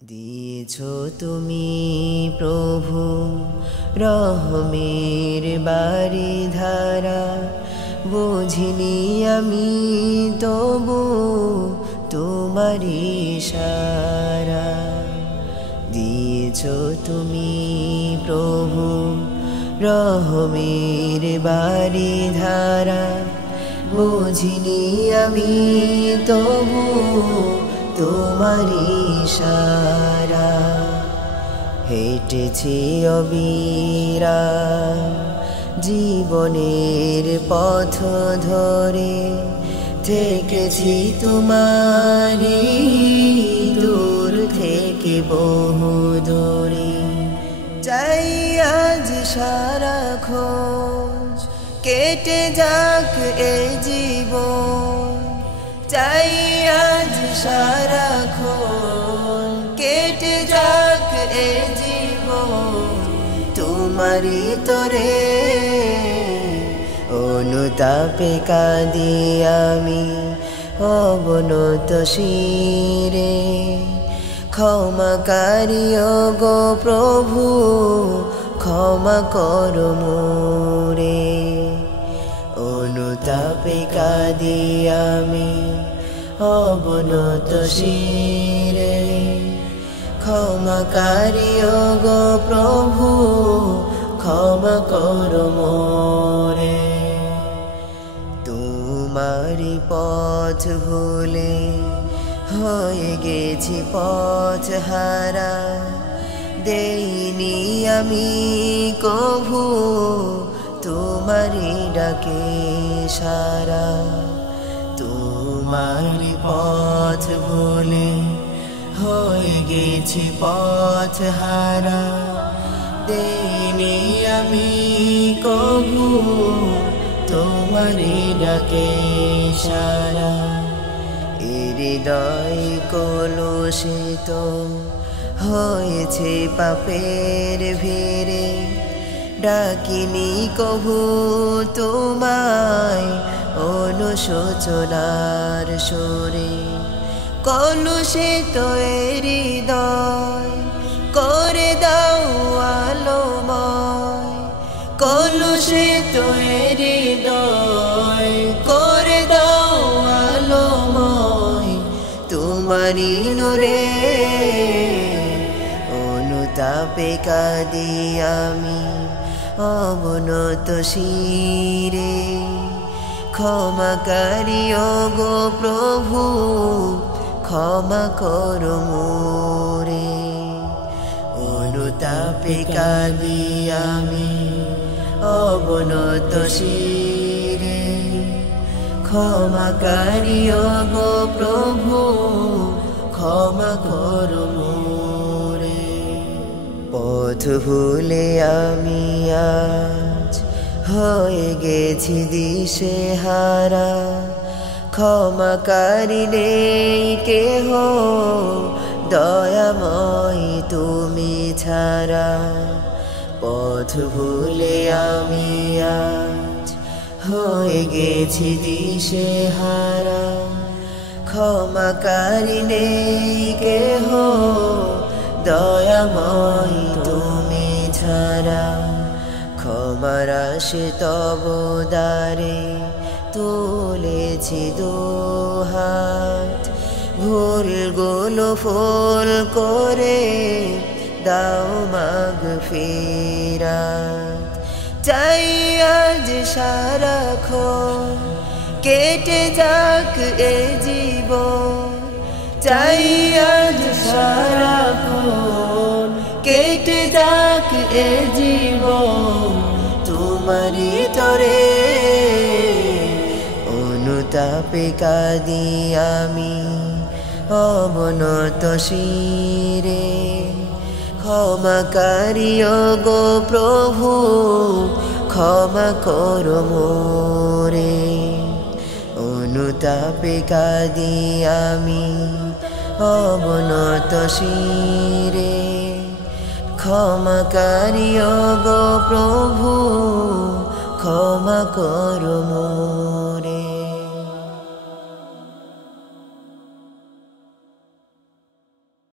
দিয়েছো তুমি প্রভু রহমের বাড়ি ধারা, বুঝিনি আমি তবু তোমার ইশারা। দিয়েছো তুমি প্রভু রহমের বাড়ি ধারা, বুঝিনি আমি তবু তোমার ইশারা। হেঁটেছি অবিরাম জীবনের পথ ধরে, থেকেছি তোমারই দূর থেকে বহু দূরে। চাই আজ সারা খোঁজ কেটে যাক এ জীবন, চাই আজ সারা খোঁজ কেটে যাক এ জীবন তোমারই তরে। অনুতাপে কাঁদি আমি অবনত শিরে, ক্ষমাকারী গো প্রভু ক্ষমা করো মোরে। অনুতাপে কাঁদি আমি অবনত শিরে, ক্ষমাকারী গো প্রভু ক্ষমা করো মোরে। তোমারি পথ ভুলে হয়ে গেছি পথ হারা, দেইনি আমি কভু তোমারি ডাকে সারা। তোমারি পথ ভুলে হয়ে গেছি পথ হারা, দেইনি আমি কভু তোমারি ডাকে সারা। হৃদয় কলুষিত হয়েছে পাপের ভিড়ে, ডাকিনি কভু তোমায় অনুশোচনার সুরে। কলুষিত হৃদয় করে দাও আলোময়, কলুষিত হৃদয় করে দাও আলোময় তোমারি নূরে। অনুতাপে কাঁদি আমি অবনত শিরে, ক্ষমাকারী গো প্রভু ক্ষমা করো মোরে। অনুতাপে কাঁদি আমি অবনত শিরে, ক্ষমাকারী গো প্রভু ক্ষমা করো মোরে। পথ ভুলে আমি আজ হয়ে গেছি দিশে হারা, ক্ষমাকারী নেই কেহ দয়াময় তুমি ছাড়া। পথ ভুলে আমি আজ হয়ে গেছি দিশে হারা, ক্ষমাকারী নেই কেহ দয়াময় তুমি ছাড়া। ক্ষমার আশে তব দ্বারে তুলেছি দুহাত, ভুলগুলো ফুল করে দাও মাগফিরাত। চাই আজ সারাক্ষণ কেটে যাক এ জীবন, চাই আজ সারাক্ষণ কেটে যাক এ জীবন তোমারি তরে। অনুতাপে কাঁদি আমি অবনত শিরে, ক্ষমাকারী গো প্রভু ক্ষমা করো মোরে। অনুতাপে কাঁদি আমি অবনত শিরে, ক্ষমাকারী গো প্রভু ক্ষমা করো মোরে।